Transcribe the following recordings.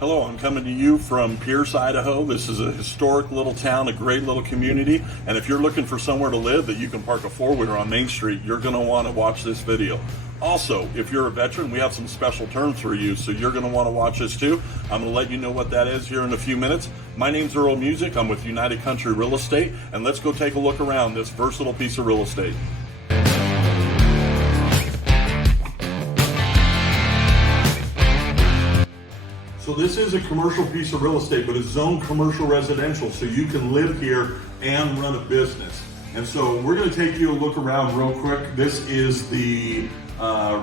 Hello, I'm coming to you from Pierce, Idaho. This is a historic little town, a great little community, and if you're looking for somewhere to live that you can park a four-wheeler on Main Street, you're going to want to watch this video. Also, if you're a veteran, we have some special terms for you, so you're going to want to watch this too. I'm going to let you know what that is here in a few minutes. My name's Earl Musick. I'm with United Country Real Estate, and let's go take a look around this versatile piece of real estate. So this is a commercial piece of real estate, but it's zoned commercial residential, so you can live here and run a business. And so we're going to take you a look around real quick. This is the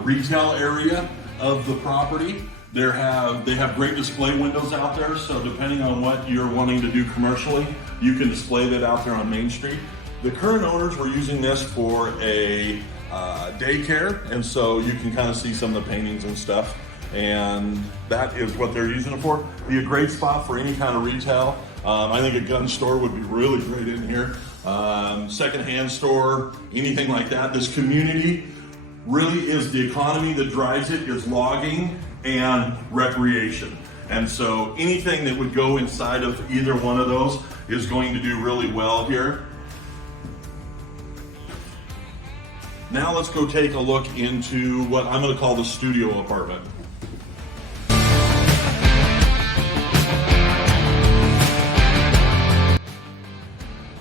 retail area of the property. They have great display windows out there, so depending on what you're wanting to do commercially, you can display that out there on Main Street. The current owners were using this for a daycare, and so you can kind of see some of the paintings and stuff. And that is what they're using it for. Be a great spot for any kind of retail. I think a gun store would be really great in here. Secondhand store, anything like that. This community really is the economy that drives it, is logging and recreation. And so anything that would go inside of either one of those is going to do really well here. Now let's go take a look into what I'm going to call the studio apartment.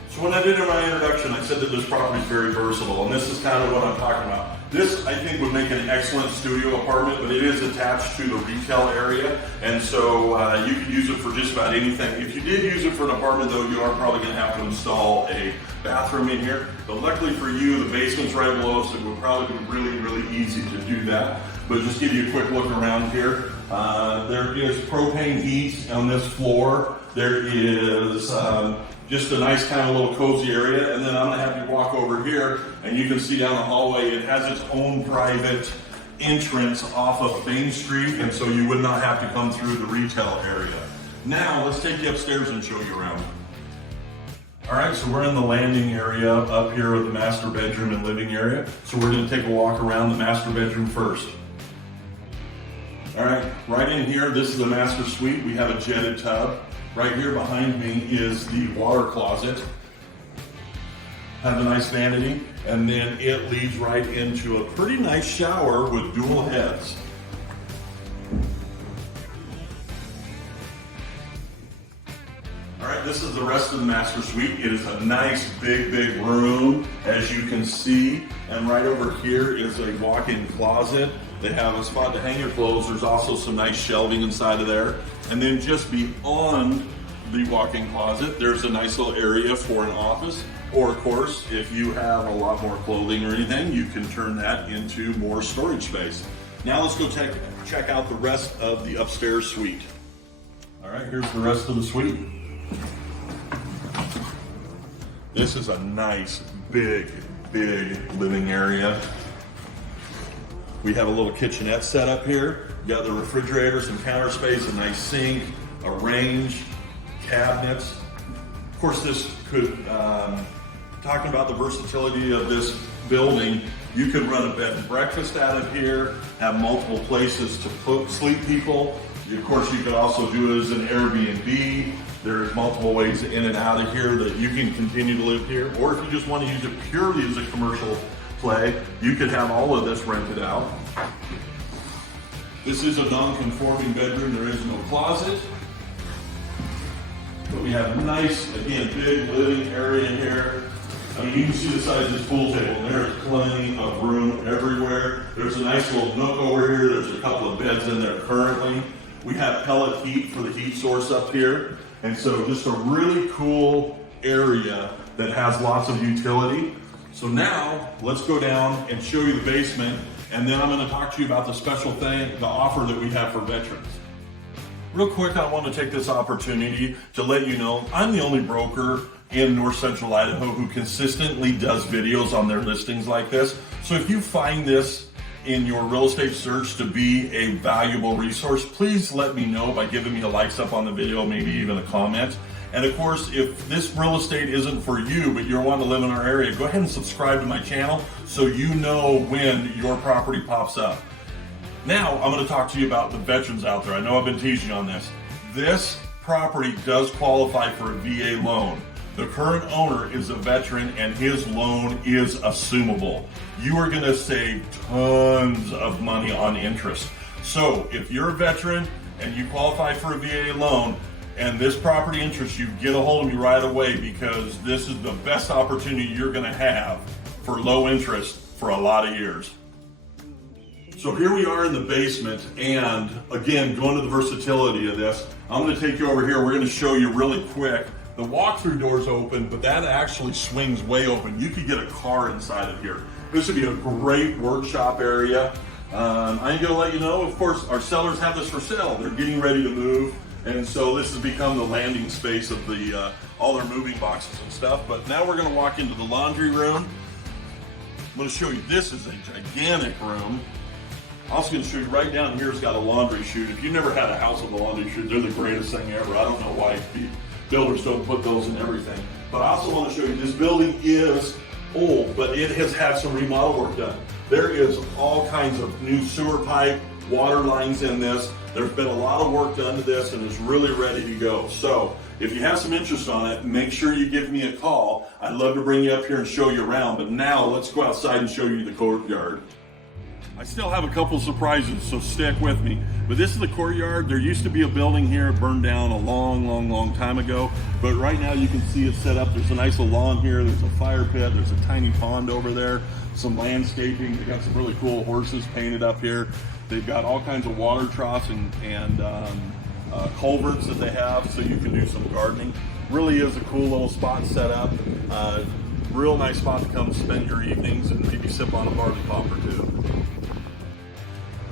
So when I did in my introduction, I said that this property is very versatile, and this is kind of what I'm talking about. This, I think, would make an excellent studio apartment, but it is attached to the retail area, and so you could use it for just about anything. If you did use it for an apartment, though, you are probably going to have to install a bathroom in here. But luckily for you, the basement's right below, so it would probably be really, really easy to do that. But just give you a quick look around here. There is propane heat on this floor. There is just a nice kind of little cozy area, and then I'm going to have you walk over here, and you can see down the hallway it has its own private entrance off of Main Street, and so you would not have to come through the retail area. Now let's take you upstairs and show you around. All right, so we're in the landing area up here with the master bedroom and living area. So we're going to take a walk around the master bedroom first. All right in here, this is the master suite. We have a jetted tub. Right here behind me is the water closet. Have a nice vanity, and then it leads right into a pretty nice shower with dual heads. All right, this is the rest of the master suite. It is a nice big room, as you can see. And right over here is a walk-in closet. They have a spot to hang your clothes. There's also some nice shelving inside of there. And then just beyond the walk-in closet, there's a nice little area for an office. Or of course, if you have a lot more clothing or anything, you can turn that into more storage space. Now let's go check out the rest of the upstairs suite. All right, here's the rest of the suite. This is a nice, big living area. We have a little kitchenette set up here. You got the refrigerator, some counter space, a nice sink, a range, cabinets. Of course, this could, talking about the versatility of this building, you could run a bed and breakfast out of here, have multiple places to sleep people. Of course, you could also do it as an Airbnb. There's multiple ways in and out of here that you can continue to live here. Or if you just want to use it purely as a commercial play, you could have all of this rented out. This is a non-conforming bedroom. There is no closet. But we have a nice, again, big living area in here. I mean, you can see the size of this pool table. There's plenty of room everywhere. There's a nice little nook over here. There's a couple of beds in there currently. We have pellet heat for the heat source up here. And so just a really cool area that has lots of utility. So now let's go down and show you the basement, and then I'm going to talk to you about the special thing, the offer that we have for veterans. Real quick, I want to take this opportunity to let you know I'm the only broker in North Central Idaho who consistently does videos on their listings like this. So if you find this in your real estate search to be a valuable resource, please let me know by giving me a likes up on the video, maybe even a comment. And of course, if this real estate isn't for you, but you're wanting to live in our area, go ahead and subscribe to my channel so you know when your property pops up. Now, I'm going to talk to you about the veterans out there. I know I've been teasing you on this. This property does qualify for a VA loan. The current owner is a veteran and his loan is assumable. You are gonna save tons of money on interest. So if you're a veteran and you qualify for a VA loan and this property interests you, get a hold of me right away, because this is the best opportunity you're gonna have for low interest for a lot of years. So here we are in the basement, and again, going to the versatility of this, I'm gonna take you over here. We're gonna show you really quick. The walk-through door's open, but that actually swings way open. You could get a car inside of here. This would be a great workshop area. I ain't gonna let you know, of course, our sellers have this for sale. They're getting ready to move, and so this has become the landing space of the all their moving boxes and stuff. But now we're gonna walk into the laundry room. I'm gonna show you, this is a gigantic room. Also gonna show you right down here, it's got a laundry chute. If you've never had a house with a laundry chute, they're the greatest thing ever. I don't know why builders don't put those in everything. But I also want to show you, this building is old, but it has had some remodel work done. There is all kinds of new sewer pipe, water lines in this. There's been a lot of work done to this, and it's really ready to go. So if you have some interest on it, make sure you give me a call. I'd love to bring you up here and show you around, but now let's go outside and show you the courtyard. I still have a couple surprises, so stick with me. But this is the courtyard. There used to be a building here, burned down a long time ago. But right now you can see it set up. There's a nice little lawn here. There's a fire pit. There's a tiny pond over there. Some landscaping. They got some really cool horses painted up here. They've got all kinds of water troughs and culverts that they have, so you can do some gardening. Really is a cool little spot set up. Real nice spot to come spend your evenings and maybe sip on a barley pop or two.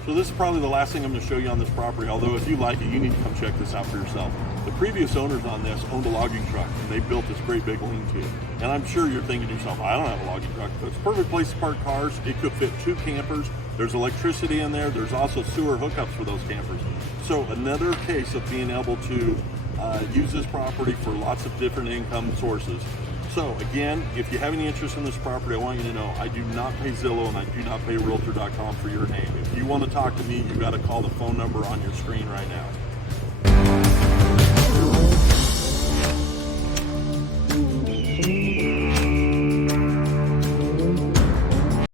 So this is probably the last thing I'm going to show you on this property, although if you like it, you need to come check this out for yourself. The previous owners on this owned a logging truck, and they built this great big lean-to. And I'm sure you're thinking to yourself, I don't have a logging truck, but it's a perfect place to park cars. It could fit 2 campers. There's electricity in there. There's also sewer hookups for those campers. So another case of being able to use this property for lots of different income sources. So again, if you have any interest in this property, I want you to know I do not pay Zillow and I do not pay Realtor.com for your name. If you want to talk to me, you got to call the phone number on your screen right now.